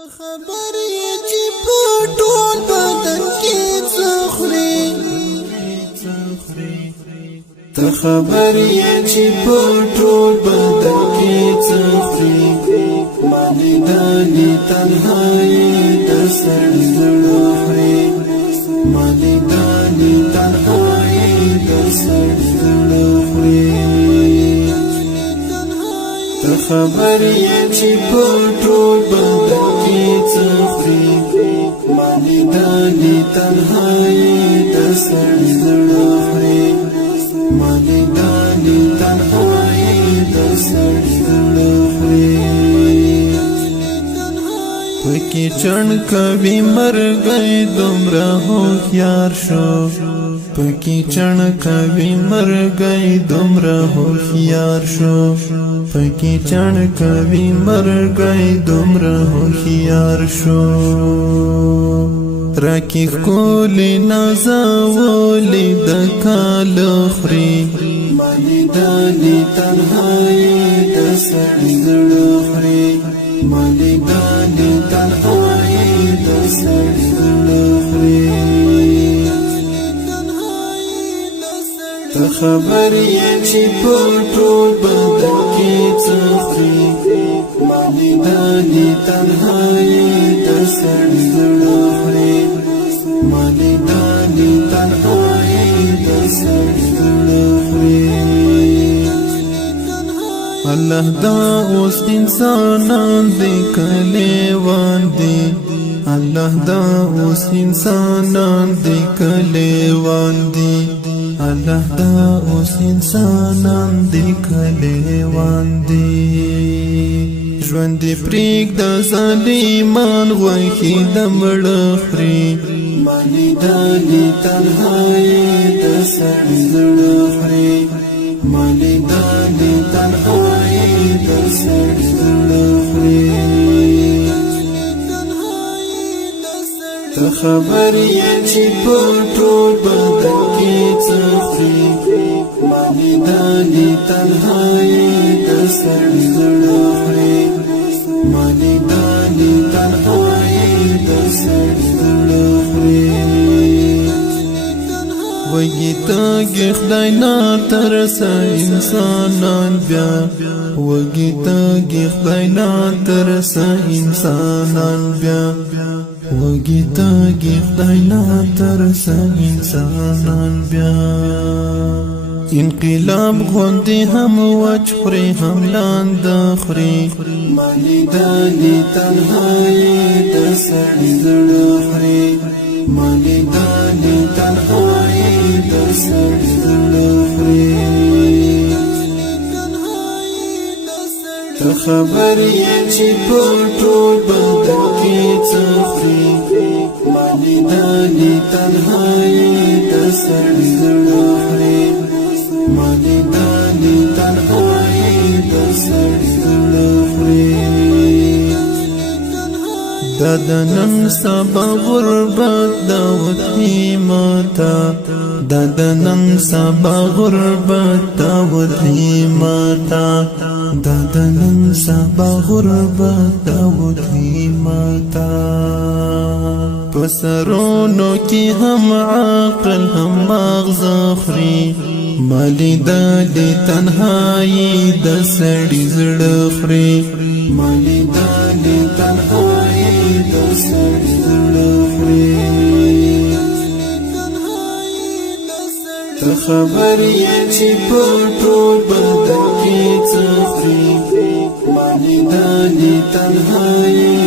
خبر یې چې په ټول بدن کې څه خوري ته خبر یې چې په ټول بدن کې څه خوري مالې دانې تنهایي د سړي زړه خوري مالې دانې تنهایي د سړي زړه خوري ته خبر یې چې په ټول بدن کې څه خوري مالې دانې تنهایي د سړي زړه خوري مالې دانې تنهایي د سړي زړه خوري پکې چڼ کوي مرګی دومره هوښیار شو پکې چڼ کوي مرګی دومره هوښیار شو پکې چڼ کوي مرګی دومره هوښیار شو راکې ښکلې نازولې د کال خوري مالې دانې تنهایي د سړي زړه خوري مالې دانې تنهایي د سړي زړه خوري ته خبر یې چې په ټول بدن کې څه خوري مالې دانې تنهایي د سړي زړه خوري مالې دانې تنهایي د سړي زړه خوري الله دا اوس انسانان دې کلیوان دي الله دا اوس انسانان دې کلیوان دي الله دا اوس انسانان دې کلیوان دي ژوند پرېږده ظالمان غوښې د مړه خوري مالې دانې تنهایي د سړي زړه خوري مالې دانې تنهایي د سړي زړه خوري ته خبر یې چې په ټول بدن کې څه خوري مالې دانې تنهایي د سړي زړه خوري مالې دانې تنهایي د سړي زړه خوري وږي تږي خدای ناترسه انسانان بیا وږي تږي خدای ناترسه انسانان بیا وږي تږي خدای ناترسه انسانان بیا انقلاب غوندې هم وچ خوري هم لاندې خوري مالې دانې تنهایي د سړي زړه خوري مالې دانې تنهایي د سړي زړه خوري ته خبر یې چې په ټول بدن کې څه خوري مالې دانې تنهایي د سړي زړه خوري مالې دانې تنهایي د سړي زړه خوري دا د نن سبا غربت دا وطني ماته دا د نن سبا غربت دا وطني ماته دا د نن سبا غربت دا وطني ماته په سرونو کې هم عقل هم مغز خوري مالې دانې تنهایي د سړي زړه خوري مالې دانې تنهایي د سړي زړه خوري ته خبر یې چې په ټول بدن کې څه خوري مالې دانې تنهایي